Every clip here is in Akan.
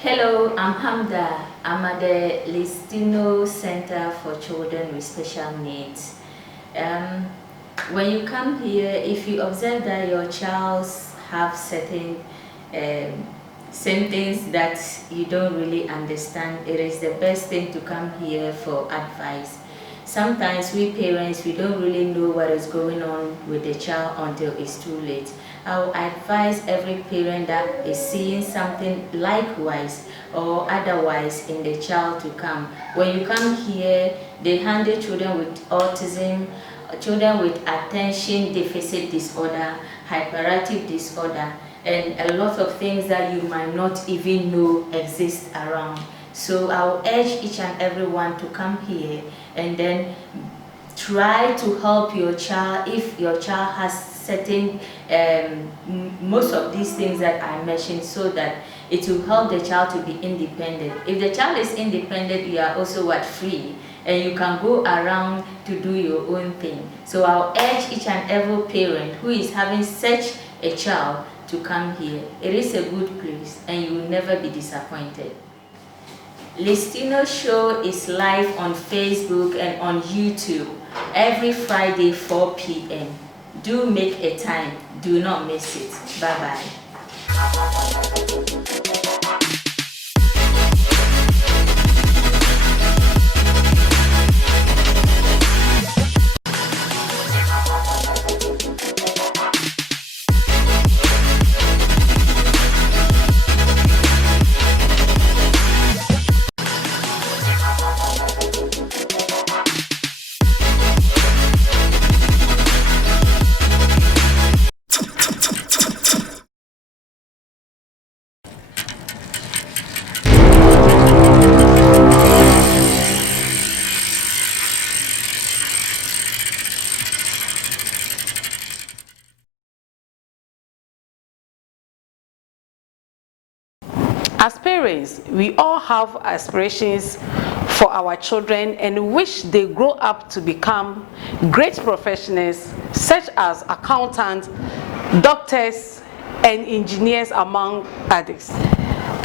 Hello, I'm Hamda. I'm at the Liztino Center for Children with Special Needs. When you come here, if you observe that your child have certain symptoms that you don't really understand, it is the best thing to come here for advice. Sometimes we parents, we don't really know what is going on with the child until it's too late. I will advise every parent that is seeing something likewise or otherwise in the child to come. When you come here, they handle children with autism, children with attention deficit disorder, hyperactive disorder, and a lot of things that you might not even know exist around. So I'll urge each and everyone to come here and then try to help your child if your child has certain most of these things that I mentioned, so that it will help the child to be independent. If the child is independent, you are also free, and you can go around to do your own thing. So I'll urge each and every parent who is having such a child to come here. It is a good place and you will never be disappointed. Liztino show is live on Facebook and on YouTube every Friday 4 p.m. Do make a time. Do not miss it. Bye-bye. As parents, we all have aspirations for our children and wish they grow up to become great professionals such as accountants, doctors, and engineers, among others.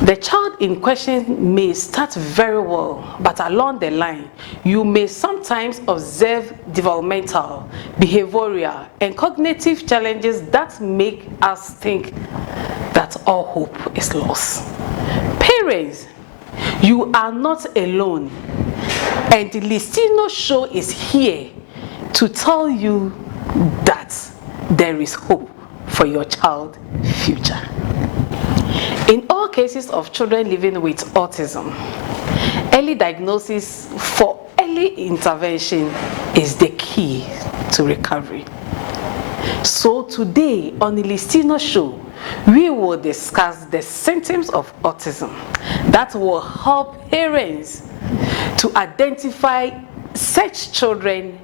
The child in question may start very well, but along the line, you may sometimes observe developmental, behavioral, and cognitive challenges that make us think that all hope is lost. Parents, you are not alone, and the Liztino show is here to tell you that there is hope for your child's future. In all cases of children living with autism, early diagnosis for early intervention is the key to recovery. So today on the Liztino show, we will discuss the symptoms of autism that will help parents to identify such children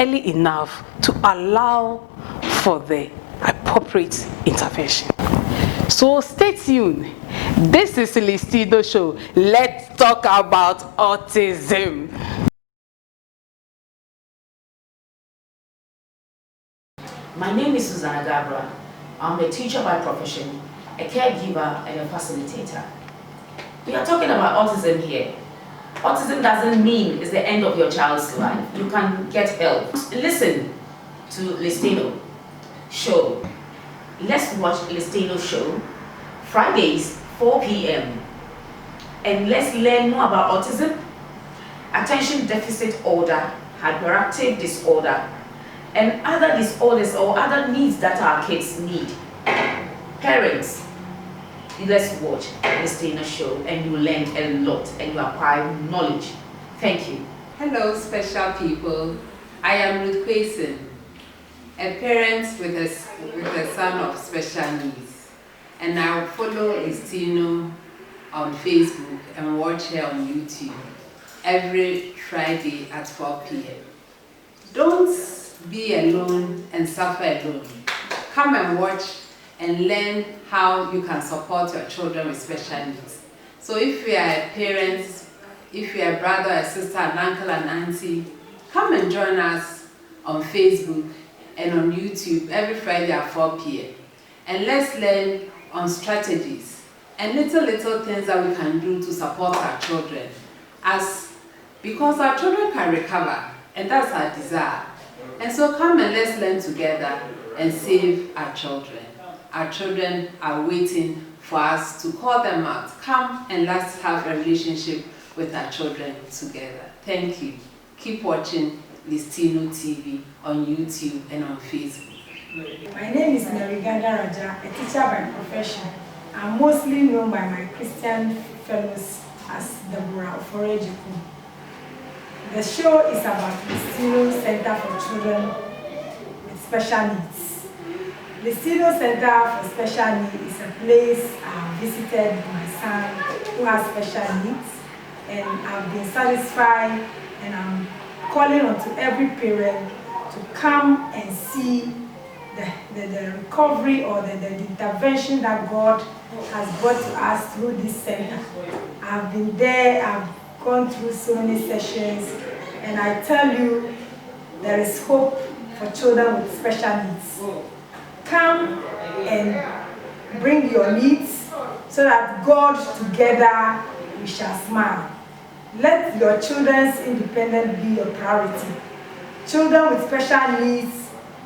early enough to allow for the appropriate intervention. So stay tuned. This is the Liztino show. Let's talk about autism. My name is Susanna Gabra. I'm a teacher by profession, a caregiver, and a facilitator. We are talking about autism here. Autism doesn't mean it's the end of your child's life. You can get help. Listen to Liztino show. Let's watch Liztino show Fridays 4 p.m. and let's learn more about autism, attention deficit disorder, hyperactive disorder, and other disorders or other needs that our kids need. Parents, let's watch Liztino show and you learn a lot and you acquire knowledge. Thank you. Hello, special people. I am Ruth Quason, a parent with a son of special needs, and I follow Liztino on Facebook and watch her on YouTube every Friday at 4 p.m. Don't be alone and suffer alone. Come and watch and learn how you can support your children with special needs. So if you are a parent, if you are a brother, a sister, an uncle, and auntie, come and join us on Facebook and on YouTube every Friday at 4 p.m. And let's learn on strategies and little things that we can do to support our children, because our children can recover, and that's our desire. And so come and let's learn together and save our children. Our children are waiting for us to call them out. Come and let's have a relationship with our children together. Thank you. Keep watching Liztino TV on YouTube and on Facebook. My name is Nariganda Raja, a teacher by profession. I'm mostly known by my Christian fellows as Deborah Oforejiku. The show is about Liztino Center for Children with Special Needs. Liztino Center for Special Needs is a place I have visited with my son who has special needs, and I've been satisfied, and I'm calling on to every parent to come and see the recovery or the intervention that God has brought to us through this center. I've been there, I've gone through so many sessions, and I tell you, there is hope for children with special needs. Come and bring your needs so that God together we shall smile. Let your children's independence be your priority. Children with special needs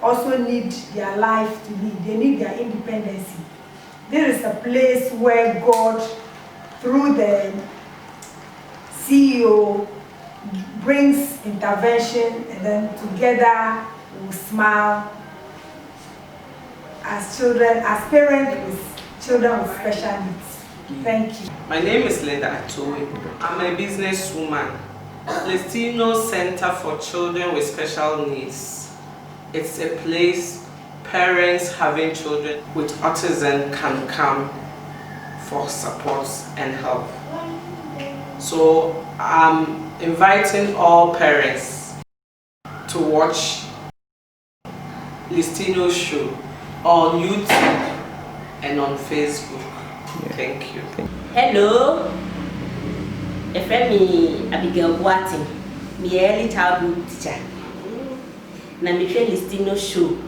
also need their life to live. They need their independence. This is a place where God, through the CEO, brings intervention, and then together we'll smile as children, as parents with children with special needs. Thank you. My name is Linda Atoe. I'm a businesswoman. Liztino Center for Children with Special Needs. It's a place parents having children with autism can come for support and help. So I'm inviting all parents to watch Liztino's show on YouTube and on Facebook. Thank you. Hello, a friend me Abigail Boating, me early childhood teacher. Na me friend Liztino show.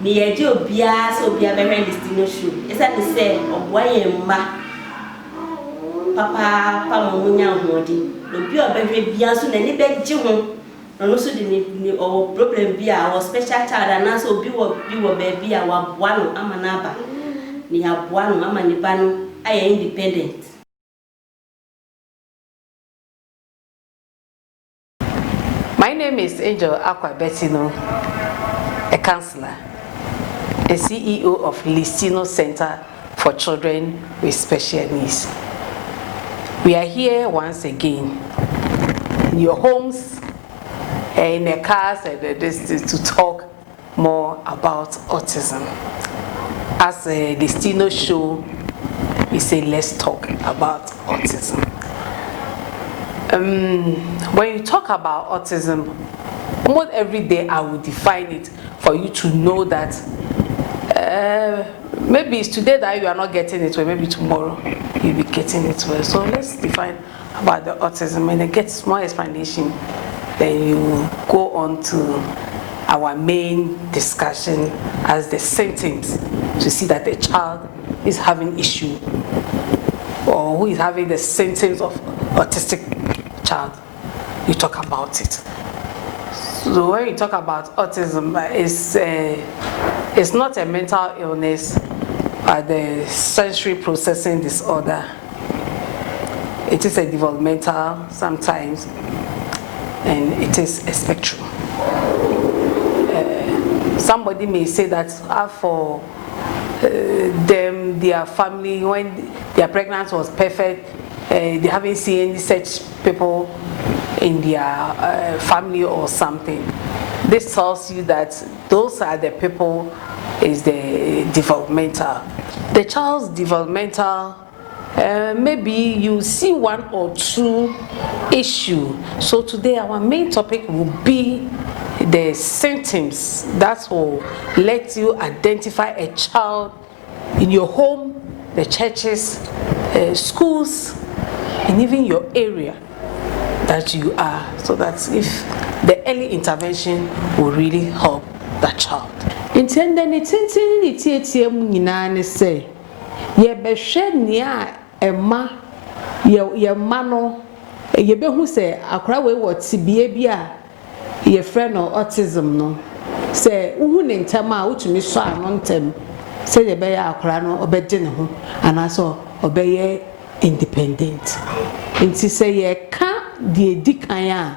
Me eji obia so obia be friend Liztino show. Esa me say oboye mma. Papa mamunya hodi. No bi obehwe bia so na ni be gi ho. No so de ni o problem bia or special child and so bi wo baby a wa boa no amanaba. Ni aboa no ama ni ba no aye independent. My name is Angel Akwabetino, a counselor, a CEO of Liztino Center for Children with Special Needs. We are here once again in your homes, in the cars, and to talk more about autism. As a Liztino show, we say let's talk about autism. When you talk about autism, almost every day I will define it for you to know that maybe it's today that you are not getting it, or maybe tomorrow you'll be getting it well. So let's define about the autism, and then get more explanation. Then you go on to our main discussion as the symptoms to see that the child is having issue or who is having the symptoms of autistic child. You talk about it. So when you talk about autism, it's not a mental illness, but the sensory processing disorder. It is a developmental sometimes, and it is a spectrum. Somebody may say that for them, their family, when their pregnancy was perfect, they haven't seen any such people in their family or something. This tells you that those are the people is the developmental. The child's developmental, maybe you see one or two issue. So today our main topic will be the symptoms that will let you identify a child in your home, the churches, schools, and even your area that you are, so that if the early intervention will really help that child. ye behwe nia ema ye ma no ye behu se akra we wo tibie bi a ye friend no autism no se uhu ne ntem a utumi so ano ntem se ye be ya akra no obedi ne ho anaso obeye independent nti se ye ka de edikan a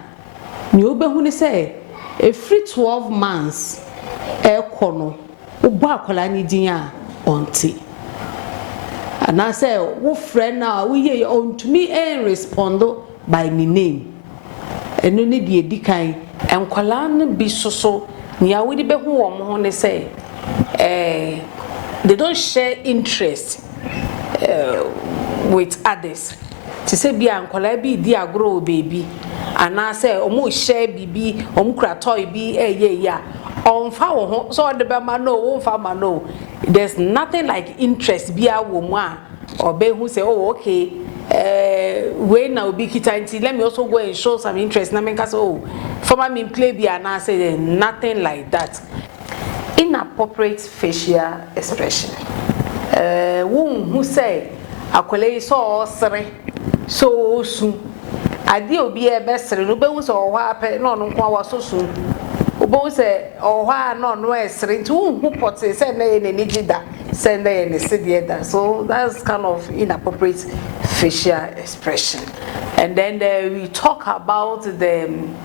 ni obehu ne se every 12 months ekono ubo akola ni din a onti ana say wo friend now we ye on to me and respond by my name eno ne de edikan enkwala no bi soso nia we de behu wo mo ne say they don't share interest with others to say bi ankwala bi di agro baby ana say omo share bibi omo kura toy bi ya on fa wo ho so de be ma no wo fa ma no there's nothing like interest bia wo mu a obe who say oh okay we now be kitanti let me also go and show some interest na me say oh former me play bia na say nothing like that. Inappropriate facial expression who say akwale so sere so su ade obi e be sere no be hu so ho ape no no kwa wa so su obo se ohwa no no esre nti hu pote se na ye ni jida se na ye ni sidie da. So that's kind of inappropriate facial expression. And then we talk about them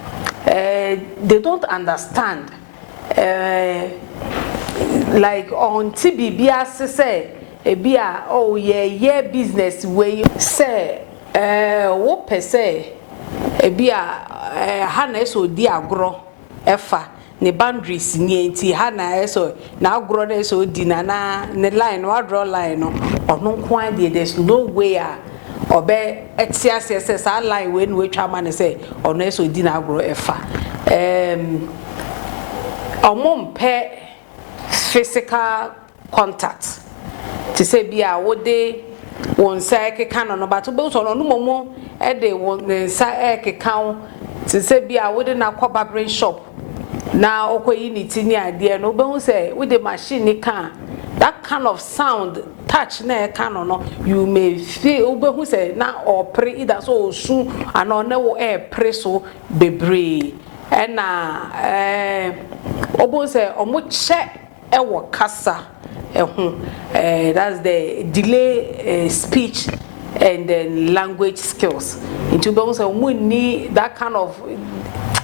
they don't understand like on TBBA say ebia oh yeah business way say wo pese ebia ha na so di agro efa ne boundaries ni enti ha na eso na agro na eso di na ne line wa draw line no ono kwan dey there's no way obe etiase say sa line we no twa ma ne say ono eso di na agro efa omompe physical contact to say bia wo de won say keka no but be so no momo e de won say keka to say bia wo de na kwa barbering shop na okoyi ni tini ade no be hu say with the machine ni can that kind of sound touch na e can no you may feel be hu say na opre either so osu and on na wo e pre so bebre and na obo say omo che e wo kasa that's the delay speech and then language skills into bones and that kind of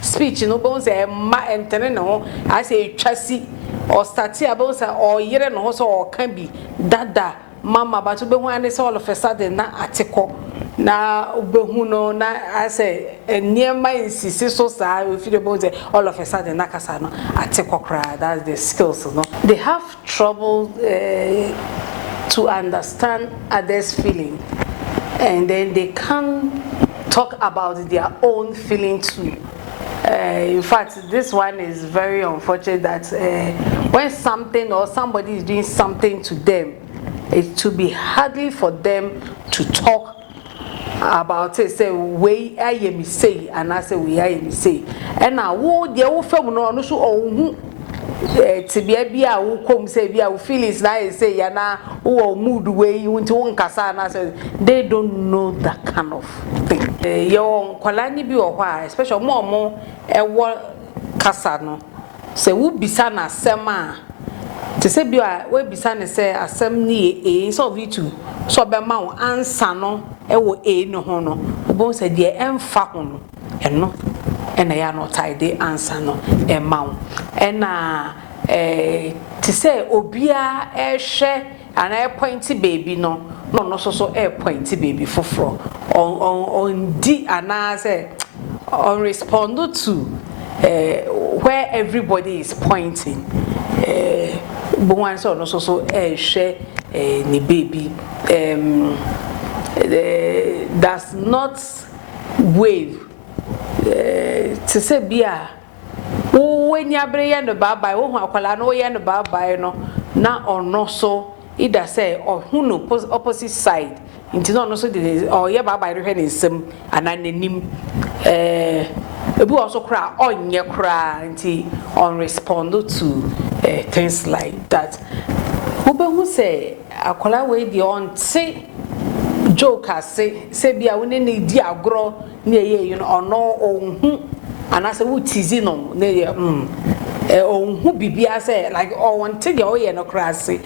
speech no bones ma entene no I say chasi or start about or yere no so or can be dada mama but be hu an all of a sudden na atiko na obehu no na I say niema insisi so sa if you bones all of a sudden na kasa no atiko kra. That's the skills no they have trouble to understand others' feeling, and then they can't talk about their own feeling too. In fact, this one is very unfortunate that when something or somebody is doing something to them, it to be hardly for them to talk about it. Say we I am say and I say we I am say and now wo the wo fam no so ohun tibia bia wo kom say bia wo feelings na say ya na wo mood way you want to nkasa na say they don't know that kind of thing. Your kwala ni bi wo hwa especially mo ewo kasa no say wo bisa na asem a to say bia we bisa ne say asem ni so of you so be ma wo answer no ewo no ho no bo say de emfa ho no eno ena ya no tie the answer no emma ena to say obia hwe ana point baby no so point baby foforo on di ana say on respond to where everybody is pointing but one so so hwe ni baby does not wave to say bia when you bring the baba wo akwala no ye no baba no na ono so either say or who no opposite side into no so the or ye baba rehwe ne nsem ananim ebi also cry onye cry nti on respond to things like that. Who say akola we di on say joke say bia we ne di agro na ye you know ono onhu anase wo tizi no na ye onhu bibia say like wonte de o ye no krase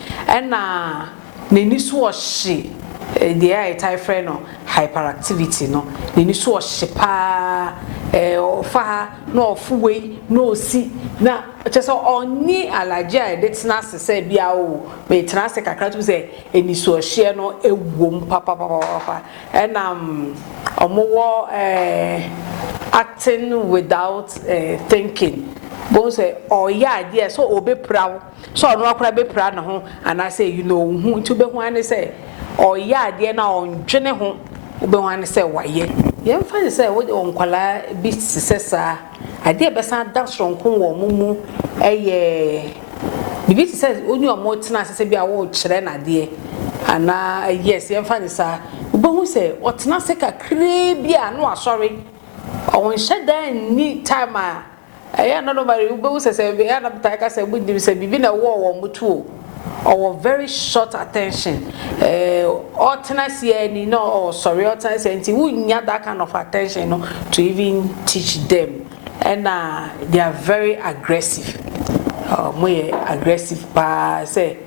na neni so ohye the eye type friend no hyperactivity no neni so ohye pa ofa no ofuwe no si na cheso oni alaje a de tena se bia o me tena se kakra tu se eni so ohye no ewom papa na omowo acting without thinking bon say ya there so obe prawo so no akora be pra na ho and I say you know hu to be hu an say ya there na ondwene ho obe hu an say waye ye mfa say wo onkwala bi sisesa ade be san da stronko wo mumu bibi say oni omo tena sese bia wo kire na de ana yes ye mfa say obe hu say otena se kakre bia no asori on sheda ni time I no nobody who says we are not like I said we do say bibi na wo mutu or very short attention alternate any no or sorry alternate we need that kind of attention no to even teach them and they are very aggressive more aggressive pa say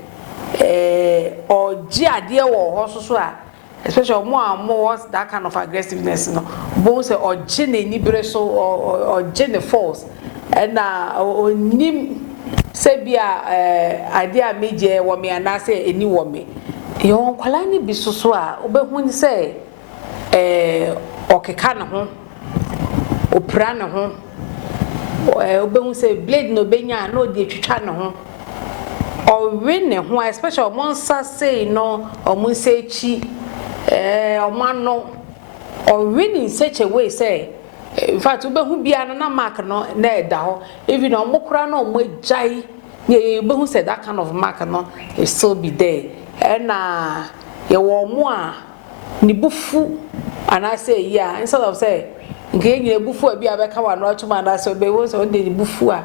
or ji ade wo ho so especially more that kind of aggressiveness no bon say or gene ni bre so or gene force and onim say bia idea meje wo me ana say eni wo me yon kwala ni bi so a obehu ni say okeka na ho opra na ho obehu say blade no benya na odi twitwa na ho or win ne ho especially monsa say no or mun say chi omano or win in such a way say in fact obehu bia na mark no na eda ho even omokura na omajai obehu said that kind of mark no it still be there and ye wo mo a ni bufu and I say yeah instead of say nke nyina bufu a bia beka wa no atuma na say obehu so ndi bufu a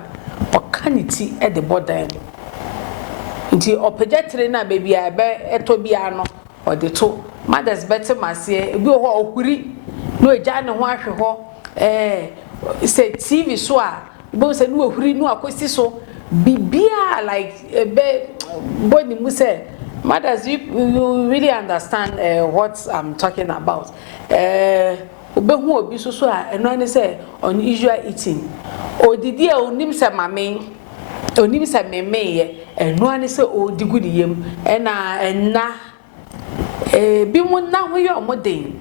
okaniti e the border nti opejetre na baby a be eto bia no or the two mothers better masie ebi ho okuri no eja ne ho ahwe ho say TV so a bo say no ohuri no akosi so bibia like be body mu say mothers you really understand what I'm talking about obehu obi so a eno ani say unusual eating odidi e onim say mame onim say meme ye eno ani say odigu ni yem na bi mu na ho ye omoden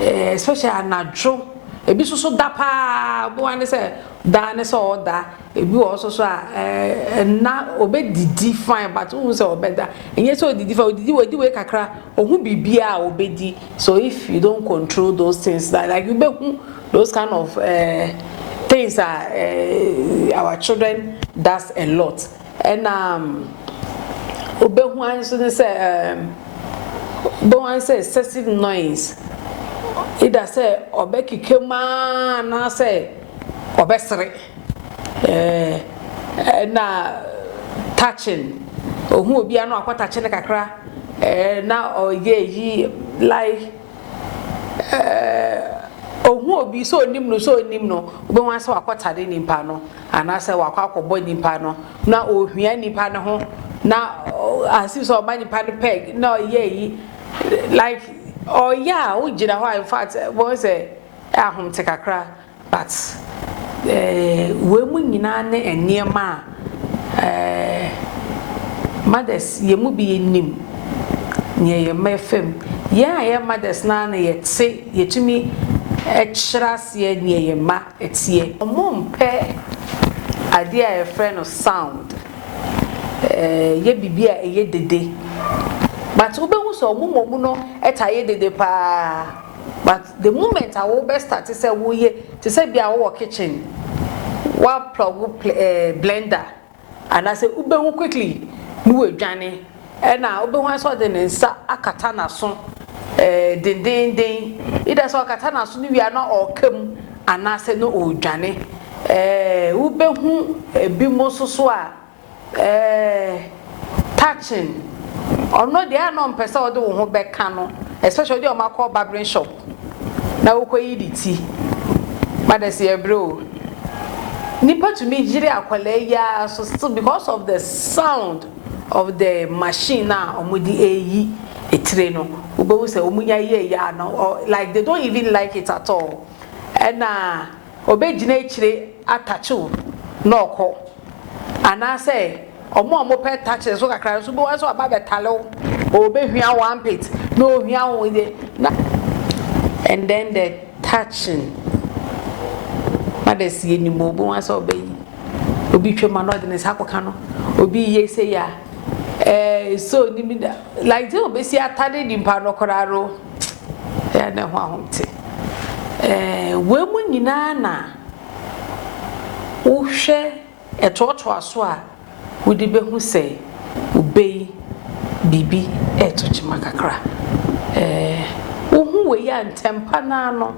especially anadwo ebi so da pa bo ane say da ne so oda ebi also so na obedidi fine but who say obeda enye so odidi fa odidi we kakra ohu bibia obedi so if you don't control those things that like you be those kind of things are our children does a lot and obehu an so say don't answer excessive noise either say obekikema na say obesere na touching ohu obi anu akwata che ne kakra na oye like ohu obi so onim no obi wan say akwata de nimpa no ana say wakwakobo nimpa no na ohua nimpa ne ho na asi so ba nimpa ne peg na oye like oh yeah we jina ho in fact was ahom te kakra but we mu nyina ne eniema mothers ye mu bi enim nye ye mefem ye mothers na na ye tse ye tumi echras ye ne ye ma etie omompe ade a friend of sound ye bibia ye dede but obehu so omumomu no etaye dede pa but the moment I will best start to say wo ye to say bia wo kitchen wa plug blender and I say obehu quickly no adwane e na obehu so de nsa akata na so den ida so akata na so ni wi na okam ana say no odwane obehu ebi mo so a touching or no, they are non person who back cano, especially on my call barbering shop. Now, tea. But I say, bro. Nipa to me, Jiri Akwaleya, so still because of the sound of the machine now, Omudi a trainer, who say Omuya ya no, or like they don't even like it at all. And obey nature atachu no call. And I say, or more pet touches, so I cry, so I saw about the tallow, obey me one pit, no, with it. And then the touching. Mother see any mobile once obey. Obi chema no de sakwa no. Obi ye say ya. So like the obi see atade dimpa no koraro. Na ho ahomte. We mu nyina na wo hwe etoto aso a wo de behu say obey bibi etochima kakra. Wo hu we ya ntempa na no.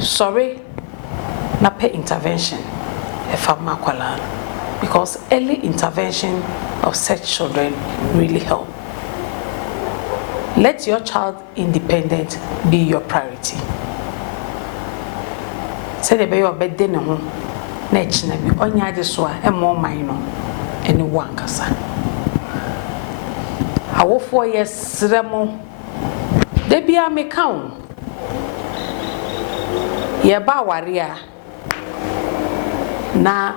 Sorry. Na pay intervention because early intervention of such children really help. Let your child independent be your priority. Say the baby bed dinner home, next na be onya de so a more minor any one kasa. Awo 4 years remo de bia me kan ye ba waria na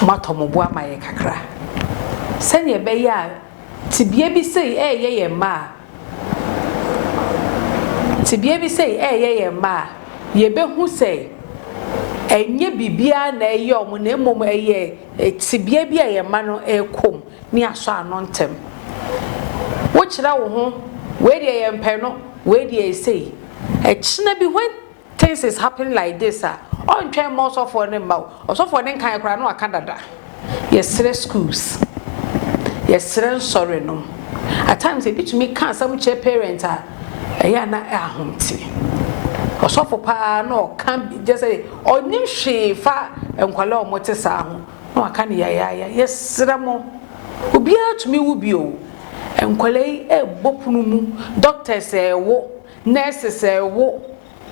matomobu amaye kakra sene be ya tibia bi sei ye ma tibia bi sei ye ma ye be hu sei enye bibia na eye omo na emom eye tibia bi ye ma no ekom ni aso anontem wo kira wo ho we de ye mpe no we de sei china bi when things is happening like this on train most of for them also for them kan kra no akadada yes schools yes sorry no at times e bit me can some che parent ya na ahomti also for pa no can just say onim hwe fa enkwala o mote sa ho no aka ne ya yes remo obi atumi wo bio enkwala e bopunu mu doctors wo nurses wo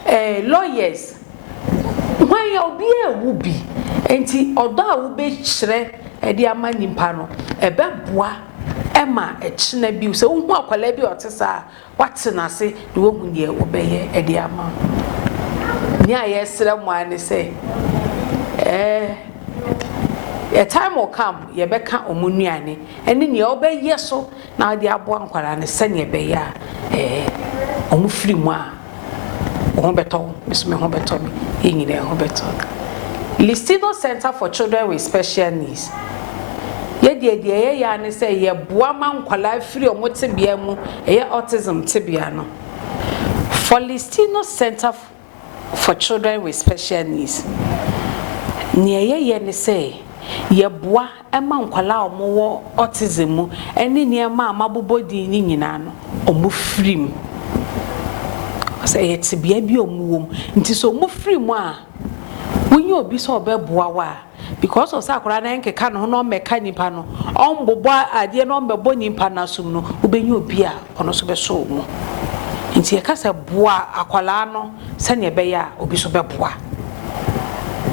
lawyers when you be a wubi enti odo a wo be kire e de ama nimpa no e be boa e ma e kina bi so hu akwala bi otesa wate na se de wo hu ne wo be ye e de ama ni aye sere mo ani say a time will come ye be ka omunuane eni ne wo be ye so na de aboa nkwala ne se ne be ya omufiri mu a Liztino Center for Children with Special Needs. Ye ya ne say ye boa man kwala free omotibia mu autism tibia no. For Liztino Center for Children with Special Needs. Ye ne say ye boa man kwala omo autism mu eni ne ma amabobodi ni nyina no omo free mu. Say it's baby omuwom nti so mo free mu a wonye obi so obeboa wa because of sakora na nkeka no no meka nipa no ombobo ade no mbebo nipa na sum no obenye obi a ono so be so mu nti e ka se boa akwala no se ne be ya obi so beboa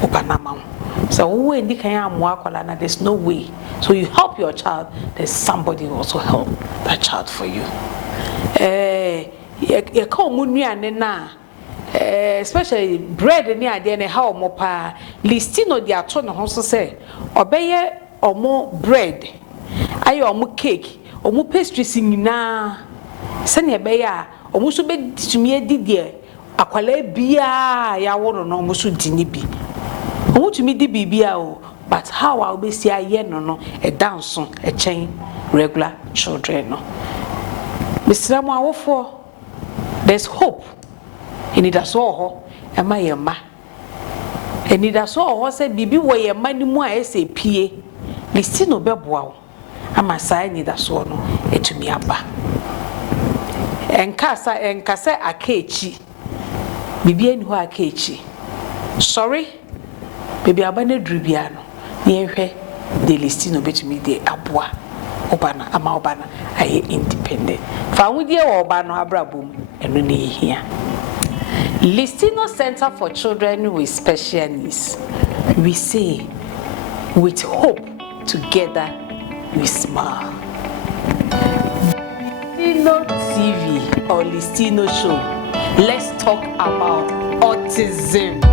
obanama so wo ndi kan amoa akwala na there's no way so you help your child there's somebody who also help that child for you ye ka omunuane na especially bread ni ade ne ha omo pa Liztino de ato ne ho so say obeye omo bread ayo omo cake omo pastries nyina se ne be ya omo so be tumi edidie akwala bia ya wono no omo so dini bi omo tumi di bibia o but how I be see aye no e dance e chen regular children no Mr. Awofo there's hope in it as all am I ma and it as all say bibi wo ye mani mu a say pie Liztino beboa ama sai ni da so no etumi aba enkasa akechi bibi eni ho akechi sorry bibi aba na durubia no ye hwe de Liztino betumi de aboa obana ama obana aye independent fa wudie wo obano abrabom eno ne hia. Liztino Center for Children with Special Needs. We say, with hope, together we smile. Liztino TV or Liztino Show. Let's talk about autism.